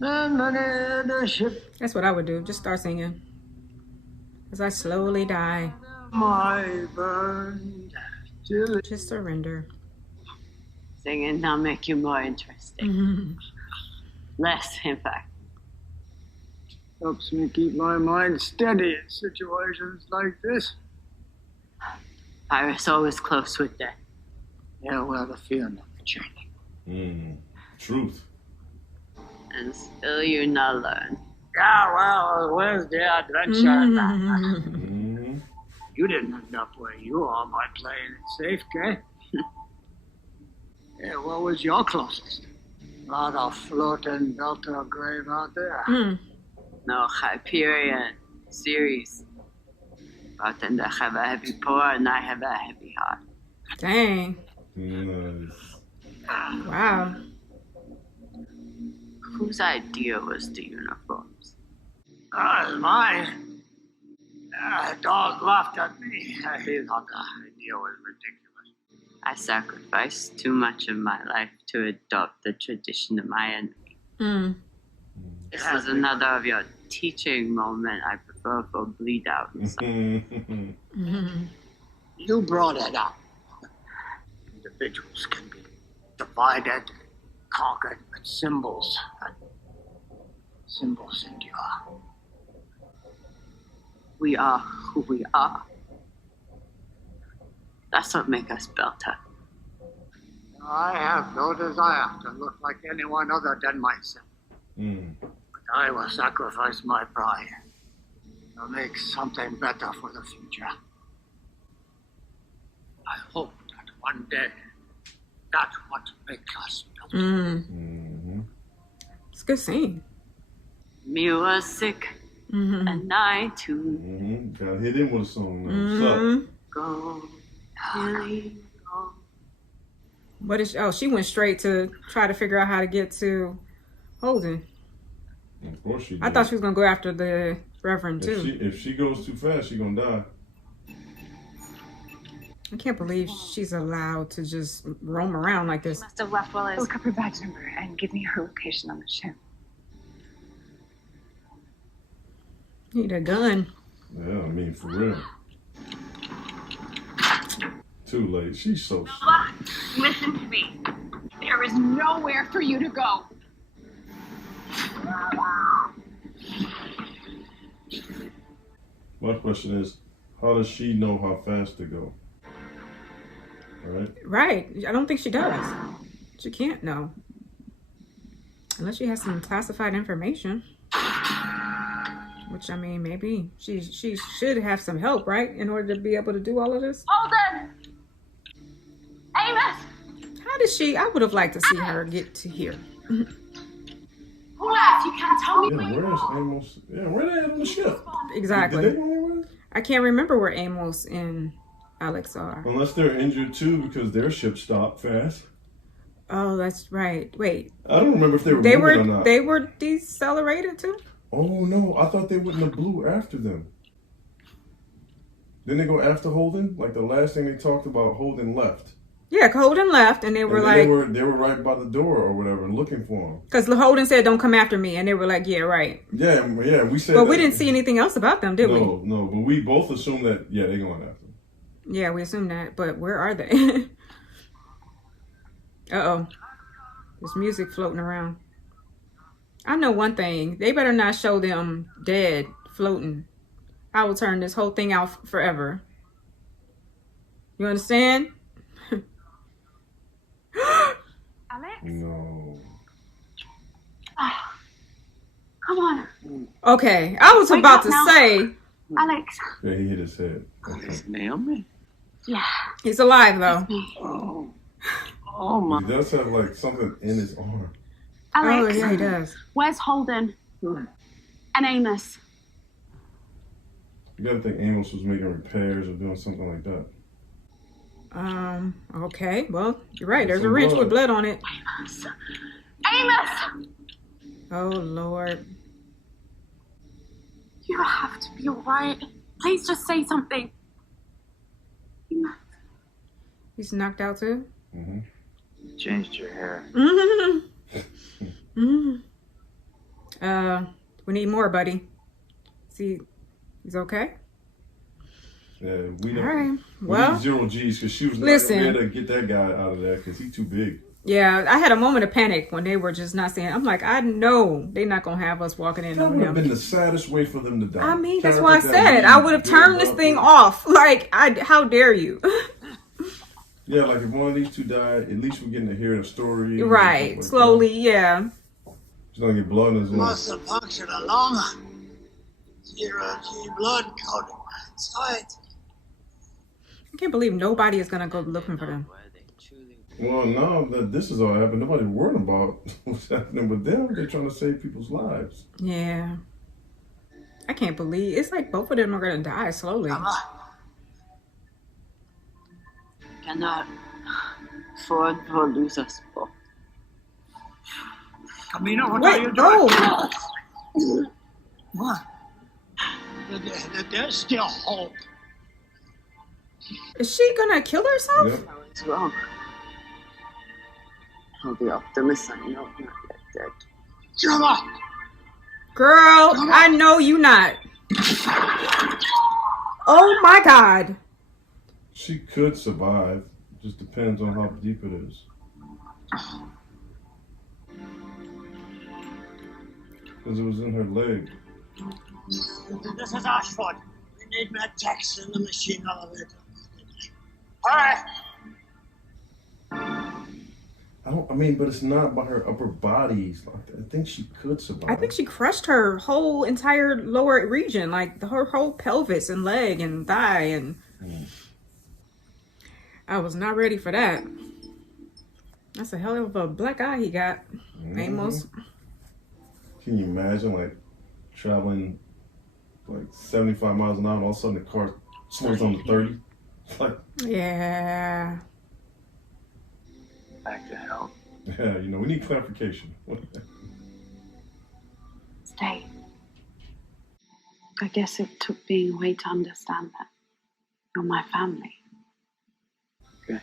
That's what I would do. Just start singing as I slowly die. My burned Chile. Just surrender. Singing now make you more interesting. Less, in fact. Helps me keep my mind steady in situations like this. Iris always close with death. Yeah, well, the feeling of the journey. Truth. And still you not learn. Yeah, well, where's the adventure? You didn't end up where you are by playing it safe, okay? Yeah, what was your closest? Not a floating Delta grave out there. No Hyperion series. Bartender have a heavy pour and I have a heavy heart. Dang. Nice. Wow. Whose idea was the uniforms? Mine. The dog laughed at me. He thought the idea was ridiculous. I sacrificed too much of my life to adopt the tradition of my enemy. This is another of your teaching moment I prefer for bleed out. You brought it up. Individuals can be divided, conquered with symbols. And symbols endure. We are who we are. That's what makes us better. I have no desire to look like anyone other than myself. But I will sacrifice my pride to make something better for the future. I hope that one day that's what makes us better. It's a good scene. Me was sick, and I too. Gotta hit in with a song now. Go, Billy, go. What is? Oh, she went straight to try to figure out how to get to Holden. Of course she did. I thought she was gonna go after the Reverend too. If she goes too fast, she's gonna die. I can't believe she's allowed to just roam around like this. Must have left while I look up her badge number and give me her location on the ship. Need a gun. Yeah, I mean, for real. Too late. She's so Melba, listen to me. There is nowhere for you to go. My question is, how does she know how fast to go? All right. Right. I don't think she does. She can't know. Unless she has some classified information. Which, I mean, maybe she should have some help, right? In order to be able to do all of this. Holden! Amos! How did she? I would have liked to see her get to here. Who left? You can't tell me Yeah, where's Amos? Yeah, where they at on the ship? Exactly. Did they go anywhere? I can't remember where Amos and Alex are. Unless they're injured too, because their ship stopped fast. Oh, that's right. Wait. I don't remember if they were moving or not. They were decelerated too? Oh no, I thought they wouldn't have blew after them. Didn't they go after Holden? Like the last thing they talked about, Holden left. Yeah, Holden left, and they were like... They were right by the door or whatever, looking for him. Because Holden said, don't come after me, and they were like, yeah, right. Yeah, we said But we didn't see anything else about them, did we? No, but we both assumed that, yeah, they're going after him. Yeah, we assumed that, but where are they? Uh-oh. There's music floating around. I know one thing. They better not show them dead, floating. I will turn this whole thing out forever. You understand? Alex? No. Come on. Okay, I was Wake about up to now. say. Alex. Yeah, he hit his head. Okay. It's Naomi? Yeah. He's alive, though. Oh my. He does have like something in his arm. Alex. Oh, yeah, he does. Where's Holden? And Amos? You gotta think Amos was making repairs or doing something like that. Okay. Well, you're right. There's a Some wrench blood. with blood on it. Amos! Amos! Oh, Lord. You have to be alright. Please just say something. He's knocked out, too? Mm-hmm. You changed your hair. Mm-hmm. Mm-hmm. We need more, buddy. See, he's okay? Yeah, we don't. All right. We Well, need 0 G's because she was not listen. gonna be able to get that guy out of there because he's too big. Yeah, I had a moment of panic when they were just not saying. I'm like, I know they're not gonna have us walking in That on would have them. been the saddest way for them to die. I mean, that's Can't why I put that said I would have big turned this butt thing thing. off. Like, how dare you? Yeah, like if one of these two died, at least we're getting to hear a story. Right, Like slowly, yeah. He's gonna get blood in his lungs. Muscle punctured along 0 G blood coating inside. I can't believe nobody is gonna go looking for them. Well, now that this is all happening, nobody's worried about what's happening with them. They're trying to save people's lives. Yeah. I can't believe it's like both of them are gonna die slowly. Cannot afford to lose us both. Camino, what Wait, are you doing? What? There's still hope. Is she gonna kill herself? Yep. I was wrong. I'll be optimist. I know I'm not yet dead. Gemma! Girl, I know you not. Oh my God. She could survive. Just depends on how deep it is. Because it was in her leg. This is Ashford. We need med techs in the machine elevator. Alright. I mean, but it's not by her upper body. I think she could survive. I think she crushed her whole entire lower region, like her whole pelvis and leg and thigh, and I was not ready for that. That's a hell of a black eye he got, Amos. Can you imagine, like, traveling like 75 miles an hour and all of a sudden the car slows down to 30? Like, Yeah. Back to hell. yeah, you know, we need clarification. Stay. I guess it took being away to understand that. You're my family. Okay.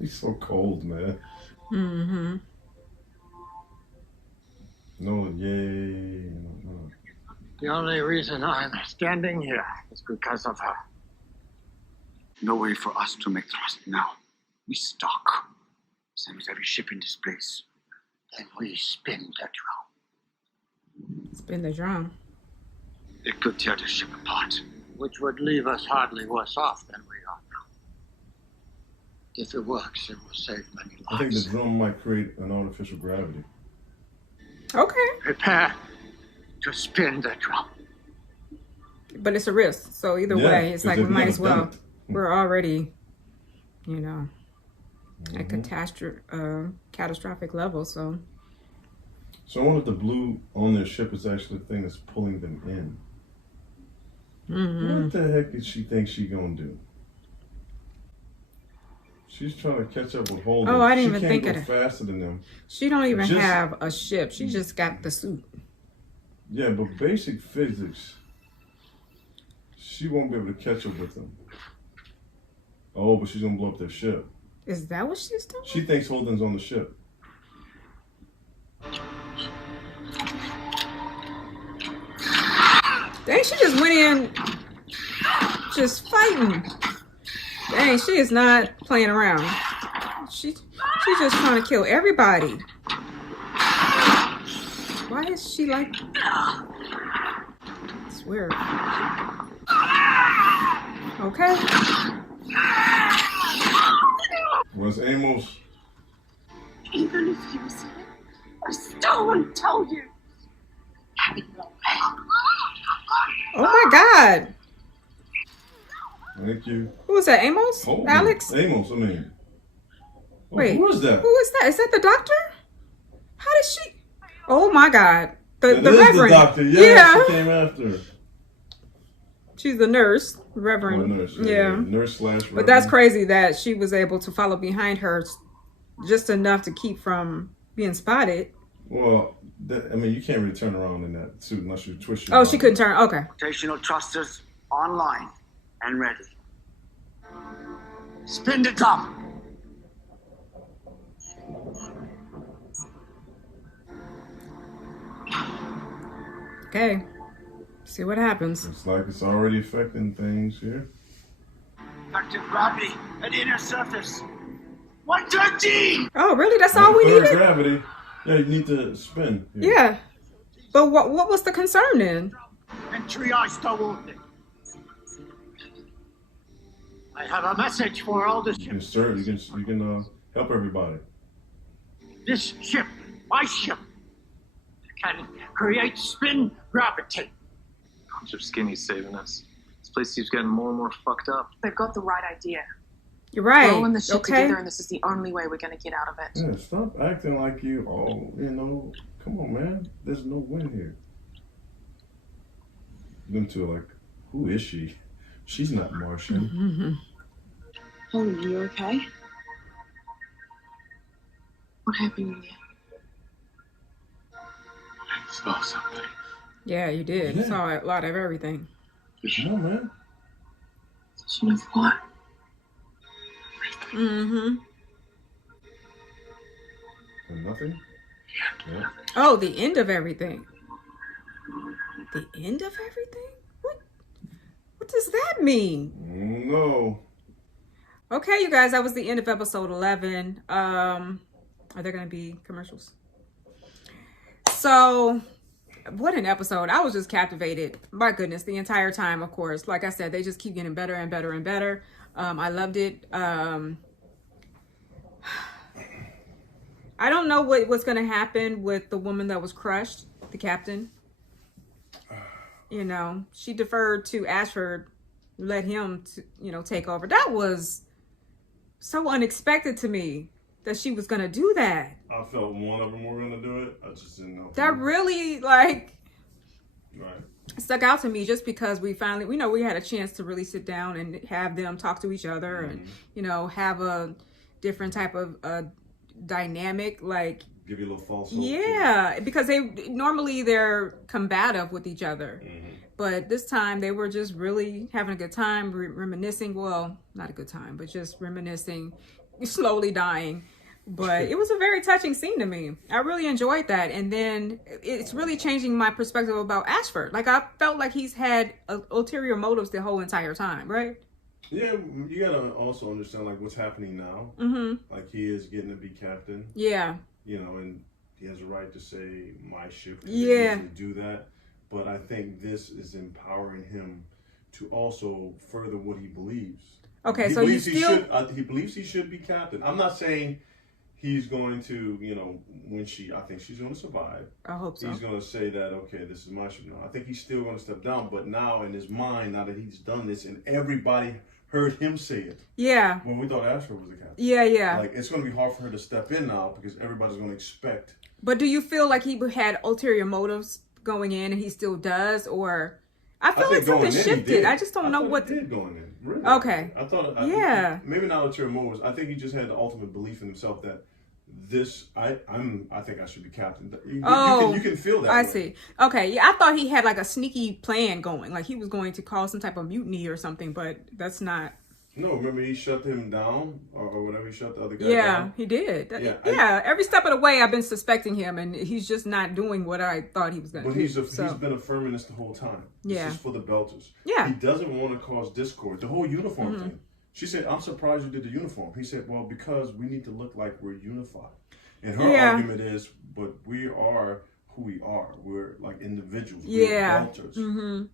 He's so cold, man. Mm-hmm. No, yay. No. The only reason I'm standing here is because of her. No way for us to make thrust now. We stock. Same as every ship in this place. Then we spin the drum. Spin the drum. It could tear the ship apart. Which would leave us hardly worse off than we are now. If it works, it will save many lives. I think the drum might create an artificial gravity. Okay. Prepare to spin the drum. But it's a risk. So either Yeah, way, it's like we they've might never as well. done it. We're already, you know, at catastrophic level. So So I wonder if the blue on their ship is actually the thing that's pulling them in. What the heck did she think she gonna do? She's trying to catch up with Holden. Oh, I didn't she even can't think go of that. faster than them. she don't even Just- have a ship. She just got the suit. Yeah, but basic physics, she won't be able to catch up with them. Oh, but she's gonna blow up their ship. Is that what she's doing? She thinks Holden's on the ship. Dang, she just went in, just fighting. Dang, she is not playing around. She's just trying to kill everybody. Why is she like? It's weird. Okay. Was Amos? Even if you said it, I still wouldn't tell you. Oh my God. Thank you. Who was that? Amos? Holden. Alex? Amos, I mean. Oh, Wait. who is that? Who is that? Is that the doctor? How did she? Oh my God. The That is Reverend. the doctor. Yeah, she came after her. She's the nurse, Reverend. Oh, nurse. Yeah. Nurse / Reverend. But that's crazy that she was able to follow behind her just enough to keep from being spotted. Well, I mean, you can't really turn around in that suit unless you twist your Oh, arm. she couldn't turn. Okay. Rotational thrusters online and ready. Spin the drum. Okay. See what happens. It's like it's already affecting things here. Active gravity at inner surface. 120! Oh, really? That's all we Third needed? gravity. Yeah, you need to spin. Here. Yeah. But what was the concern then? And triage the wounded. I have a message for all the You can ships. serve. You can help everybody. This ship, my ship, can create spin gravity. Bunch of skinnies saving us. This place keeps getting more and more fucked up. They've got the right idea. You're right. We're all in the ship okay. together, and this is the only way we're going to get out of it. Yeah, stop acting like you. Oh, come on, man. There's no win here. Them two are like, who is she? She's not Martian. Mm-hmm. Holden, you okay? What happened in there? I saw something. Yeah, you did. You Yeah. saw a lot of everything. No, man. Vision of what? Mm-hmm. And nothing? Yeah. Oh, the end of everything. The end of everything? What does that mean? No. Okay, you guys, that was the end of episode 11. Are there going to be commercials? So, what an episode. I was just captivated. My goodness, the entire time, of course. Like I said, they just keep getting better and better and better. I loved it. I don't know what's going to happen with the woman that was crushed, the captain. You know, she deferred to Ashford, let him, take over. That was so unexpected to me that she was going to do that. I felt one of them were going to do it. I just didn't know. That really, Right. stuck out to me just because we finally, we had a chance to really sit down and have them talk to each other and, have a different type of dynamic, like, Give you a little false hope. yeah, because they're combative with each other. Mm-hmm. But this time they were just really having a good time, reminiscing. Well, not a good time, but just reminiscing, slowly dying. But it was a very touching scene to me. I really enjoyed that. And then it's really changing my perspective about Ashford. Like, I felt like he's had ulterior motives the whole entire time, right? Yeah, you gotta also understand like what's happening now. Mm-hmm. Like he is getting to be captain. Yeah. And he has a right to say my ship. Yeah. To do that. But I think this is empowering him to also further what he believes. Okay, he so believes he still... he believes he should be captain. I'm not saying he's going to, I think she's going to survive. I hope so. He's going to say that, okay, this is my ship now. I think he's still going to step down, but now in his mind, now that he's done this and everybody heard him say it. Yeah. When we thought Ashford was the captain. Yeah. Like, it's going to be hard for her to step in now because everybody's going to expect. But do you feel like he had ulterior motives going in and he still does? Or I feel like something shifted. I just don't know what... He did going in. Really? Okay. I thought... Yeah. Maybe not ulterior motives. I think he just had the ultimate belief in himself that I think I should be captain. You can feel that. I way. see. Okay, yeah, I thought he had like a sneaky plan going, like he was going to cause some type of mutiny or something, but that's not. No, remember he shut him down or whatever. He shut the other guy down. Yeah, he did. Yeah, every step of the way, I've been suspecting him, and he's just not doing what I thought he was going to do. But he's been affirming this the whole time. Yeah, this is for the Belters. Yeah, he doesn't want to cause discord. The whole uniform thing. She said, "I'm surprised you did the uniform." He said, "Well, because we need to look like we're unified." And her argument is, but we are who we are. We're like individuals. We're Belters.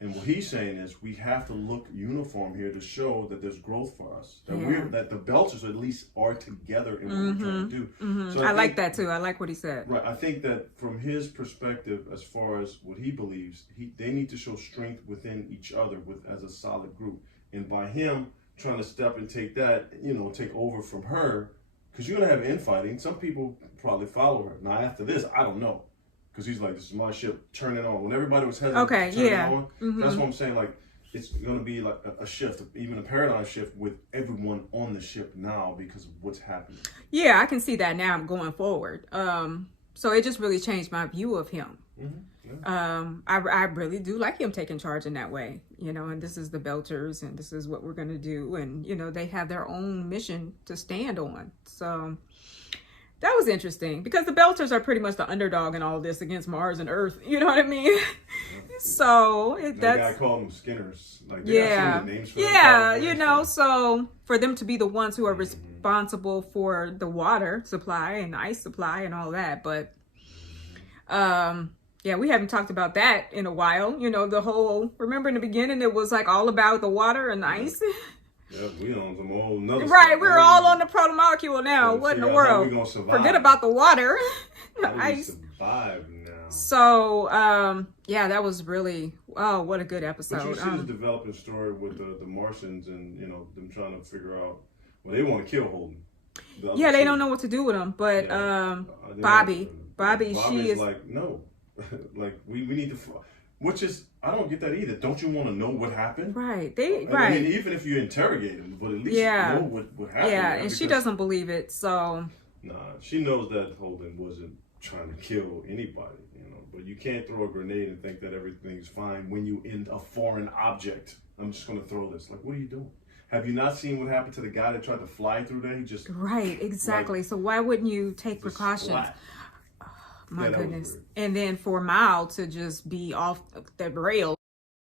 And what he's saying is we have to look uniform here to show that there's growth for us. That the Belters at least are together in what we're trying to do. So I like that too. I like what he said. Right. I think that from his perspective, as far as what he believes, they need to show strength within each other as a solid group. And by him trying to step and take that, take over from her, because you're going to have infighting. Some people probably follow her. Now, after this, I don't know. Because he's like, this is my ship, turn it on. When everybody was hesitant to turn it on, that's what I'm saying. Like, it's going to be like a shift, even a paradigm shift with everyone on the ship now because of what's happening. Yeah, I can see that now going forward. So it just really changed my view of him. I really do like him taking charge in that way, and this is the Belters and this is what we're going to do. And, they have their own mission to stand on. So That was interesting because the Belters are pretty much the underdog in all of this against Mars and Earth. You know what I mean? So that guy called them Skinners. Like, they yeah, got so many names for yeah, them. you know. So for them to be the ones who are responsible for the water supply and the ice supply and all that, but yeah, we haven't talked about that in a while. You know, the whole, remember in the beginning it was like all about the water and the ice. Yeah, we on some old nother Right, stuff. we're all on the protomolecule now. What in the world? Forget about the water, the ice. Survive now. So, yeah, that was really, oh, what a good episode. But you see this developing story with the Martians and, you know, them trying to figure out, well, they want to kill Holden. Yeah, they don't know what to do with him. But Bobby, she is like, no, like we need to. Which is, I don't get that either. Don't you want to know what happened? Right. I mean, even if you interrogate him, but at least know what happened. Yeah, and she doesn't believe it, so. Nah, she knows that Holden wasn't trying to kill anybody, you know. But you can't throw a grenade and think that everything's fine when you in a foreign object. I'm just going to throw this. Like, what are you doing? Have you not seen what happened to the guy that tried to fly through there? He just... Right, exactly. Like, so why wouldn't you take precautions? Splat. My goodness. And then for Mal to just be off the rail.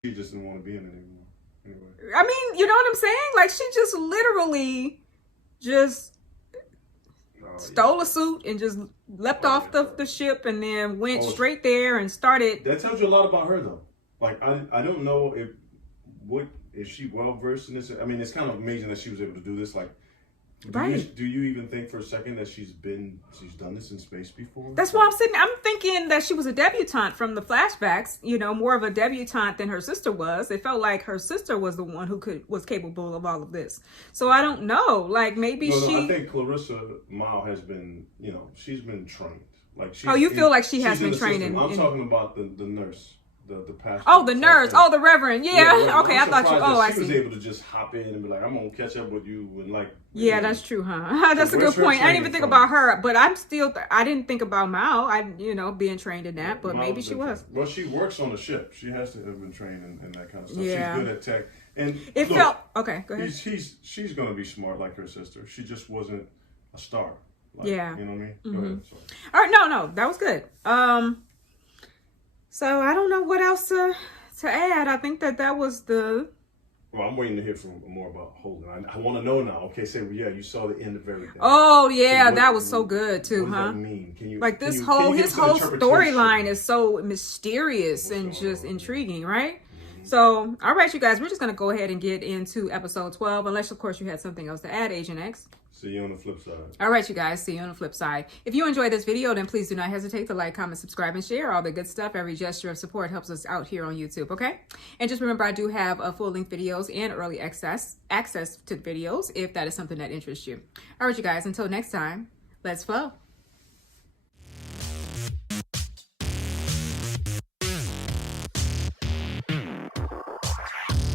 She just didn't want to be in it anymore. Anyway. I mean, you know what I'm saying? Like, she just literally just stole a suit and just leapt off the ship and then went straight there and started. That tells you a lot about her, though. Like, I don't know if she well versed in this. I mean, it's kind of amazing that she was able to do this. Like, do you even think for a second that she's done this in space before? That's why I'm thinking that she was a debutante from the flashbacks, you know, more of a debutante than her sister was. It felt like her sister was the one who was capable of all of this. So I don't know, like maybe I think Clarissa Mao has been, you know, she's been trained. Like you feel like she has been trained I'm talking about the nurse. The pastor. Oh, the nurse. Oh, the reverend. Yeah. Okay, I thought you. Oh, I see. She was able to just hop in and be like, "I'm gonna catch up with you," and like. Yeah, that's true, huh? That's a good point. I didn't even think about her, but I'm still. I didn't think about Mao. Being trained in that, but maybe she was. Well, she works on the ship. She has to have been trained in that kind of stuff. Yeah. She's good at tech, and it felt okay. Go ahead. She's gonna be smart like her sister. She just wasn't a star. Like, yeah. You know what I mean? Mm-hmm. Go ahead. Sorry. All right. No, that was good. So I don't know what else to add. I think that was the. Well, I'm waiting to hear from more about Holden. I want to know now. Okay, say, well, yeah, you saw the end of everything. Oh yeah, so that was so good too, what huh? Does that mean? Can you like this his whole storyline is so mysterious and just intriguing, right? Mm-hmm. So, all right, you guys, we're just gonna go ahead and get into episode 12, unless of course you had something else to add, Agent X. See you on the flip side. All right, you guys. See you on the flip side. If you enjoyed this video, then please do not hesitate to like, comment, subscribe, and share all the good stuff. Every gesture of support helps us out here on YouTube, okay? And just remember, I do have full-length videos and early access to the videos if that is something that interests you. All right, you guys. Until next time, let's flow.